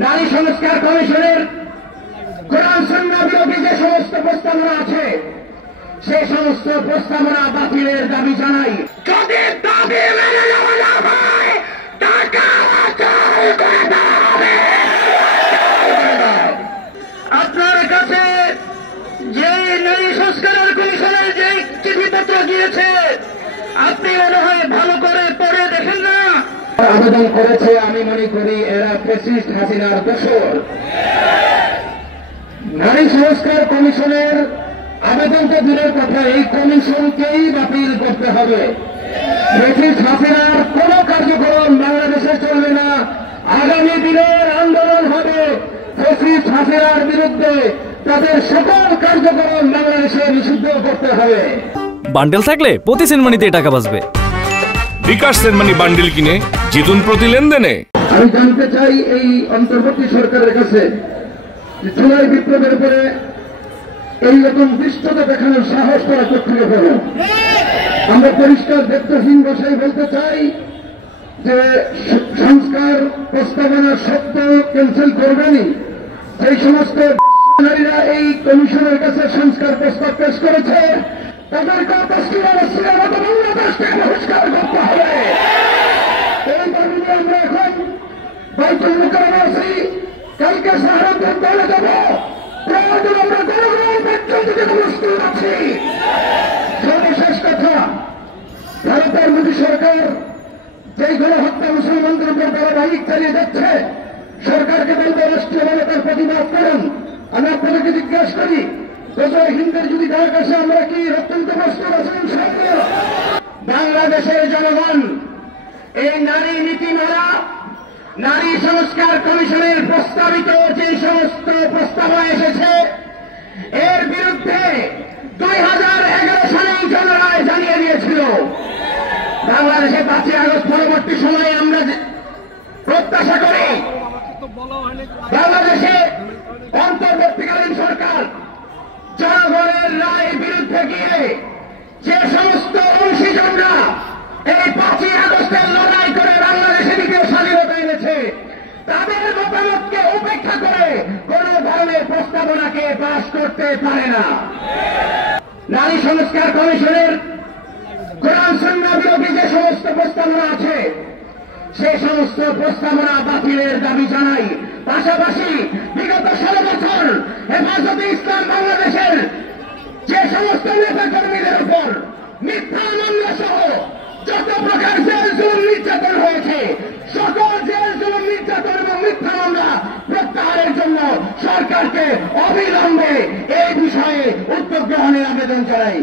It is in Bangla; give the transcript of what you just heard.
নারী সংস্কার কমিশনের কোরআন সুন্নাহ বিরোধী যে সমস্ত প্রস্তাবনা আছে সেই সমস্ত প্রস্তাবনা বাতিলের দাবি জানাই। যদি দাবি মেনে নেওয়া না হয় টাকা অচল করে দেওয়া হবে। আপনার কাছে যে নারী সংস্কার কমিশনের যে চিঠিপত্র গিয়েছে আপনি মনে হয় ভালো করে পড়ে দেখেন না। আবেদন করেছে আমি মনে করি এরা ফ্যাসিস্ট হাসিনার দোসর। নারী সংস্কার কমিশনের আবেদন তো দূরের কথা, এই কমিশনকেই বাতিল করতে হবে। ফ্যাসিস্ট হাসিনার কোন কার্যক্রম বাংলাদেশে চলবে না। আগামী দিনের আন্দোলন হবে ফ্যাসিস্ট হাসিনার বিরুদ্ধে। তাদের সকল কার্যক্রম বাংলাদেশে নিষিদ্ধ করতে হবে। বান্ডেল থাকলে প্রতি সেনমানিতে টাকা বাঁচবে। বিকাশ সেনমানি বান্ডেল কিনে জিতুন প্রতি লেনদেনে। আমি জানতে চাই এই অন্তর্বর্তী সরকারের কাছে জুলাই বিপ্লবের উপরে এইরকম দৃষ্টতা দেখানোর সাহস করা কোথেকে হল। আমরা পরিষ্কার দেখতেহীন ভাষায় বলতে চাই যে সংস্কার প্রস্তাবনা সত্য ক্যান্সেল করবেনি। সেই সমস্ত নারীরা এই কমিশনের কাছে সংস্কার প্রস্তাব পেশ করেছে তাদেরকে বহিষ্কার করতে হবে। এই দাবি নিয়ে আমরা এখন বাইতুল মুকাররমে আছি, কালকে সাহারানপুর দলে যাব। প্রয়োজন আমরা জনগণ পর্যন্ত প্রস্তুত আছি। সর্বশেষ কথা, ভারতের মোদী সরকার যেই গণহত্যা মুসলমানদের উপর ধারাবাহিক চালিয়ে যাচ্ছে, সরকারকে বলবে রাষ্ট্রীয়ভাবে তার প্রতিবাদ করুন। আমি আপনাদেরকে জিজ্ঞাসা করি, হিন্দের যদি ডাক আসে আমরা কি অত্যন্ত প্রস্তুত আছেন? বাংলাদেশের জনগণ এই নারী নীতিমালা নারী সংস্কার কমিশনের প্রস্তাবিত যে সমস্ত প্রস্তাবনা এসেছে এর বিরুদ্ধে 2011 সালে জনরায় জানিয়ে দিয়েছিল। বাংলাদেশে 5ই আগস্ট পরবর্তী সময়ে আমরা প্রত্যাশা করি বাংলাদেশে অন্তর্বর্তীকালীন সরকার জনগণের রায়ের বিরুদ্ধে গিয়ে যে সমস্ত অংশীজনরা এই 5ই আগস্টের লড়াই করে বাংলাদেশে দ্বিতীয় স্বাধীনতা এনেছে তাদের মতামতকে উপেক্ষা করে কোন ধরনের প্রস্তাবনাকে পাশ করতে পারে না। নারী সংস্কার কমিশনের কোরআন সুন্নাহ বিরোধী যে সমস্ত প্রস্তাবনা আছে সেই সমস্ত প্রস্তাবনা বাতিলের দাবি জানাই। পাশাপাশি বিগত 16 বছর হেফাজতে ইসলাম বাংলাদেশের যে সমস্ত নেতা কর্মীদের উপর মিথ্যা মামলা সহ যত প্রকার জেল জুলুম নির্যাতন হয়েছে সকল জেল জুলুম নির্যাতন এবং মিথ্যা মামলা প্রত্যাহারের জন্য সরকারকে অবিলম্বে এই বিষয়ে উদ্যোগ গ্রহণের আবেদন জানাই।